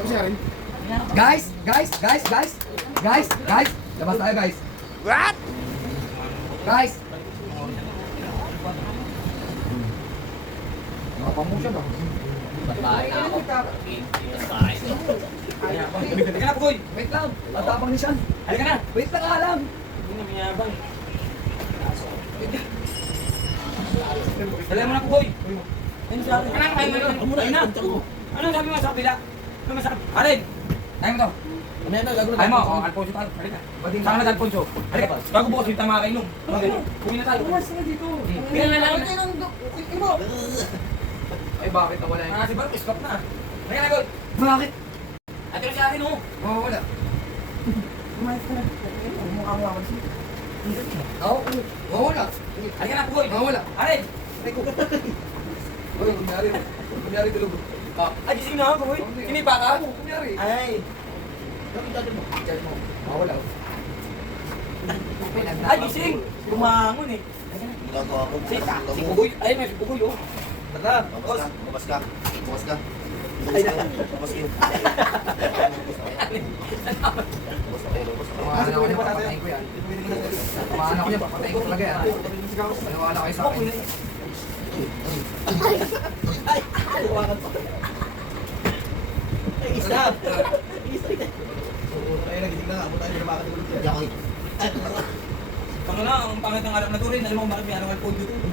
Tapos siya rin. Guys! Guys! Guys! Guys! Guys! Guys! Labas tayo guys! What? Guys! Nakapamo siya ba? Halika na, Pugoy! Wait lang! Matapang ni Sean! Halika na! Wait lang nga lang! Hindi na mayabang. Dala mo na, Pugoy! Ano sabi? Anong kayo mo na? Anong sabi mo sa kapila? Ano masabi? Alin! Tayo mo to! Ay mo, Alfonso tayo. Halika. Saan ka na, Alfonso? Halika. Bago bukas yung tama kayo nung. Kuhin na tayo. Umas na dito! Kaya na lang. Ay bakit nawala yun? Si Barok, stop na. Halika na, Goy. Bakit? Ate ko si akin, oh. Oo, wala. Umayos ka na. Mukha mo ako siya. Oo, wala. Halika na, Pugoy. Oo, wala. Alin! Wala, kunyari. Kunyari tulog. Ay, gising na ako, Pugoy. Sinipa ka? Oo, kunyari. Ay. Diyan mo. Oo, wala. Ay, gising. Bumangon eh. Si Pugoy. Ay, may si Pugoy, oh. Tara, boss. Bukas ka. Bukas ka. Ay, na. Bukas ka. Tumahan ako niya, papatayin ko yan. Tumahan ako niya, papatayin ko talaga yan. Maniwala kayo sa akin. Ay, isa. Yakoy. Ano na, ang pangit ng alam na to rin. Alam mo bakit may araw al-podio to?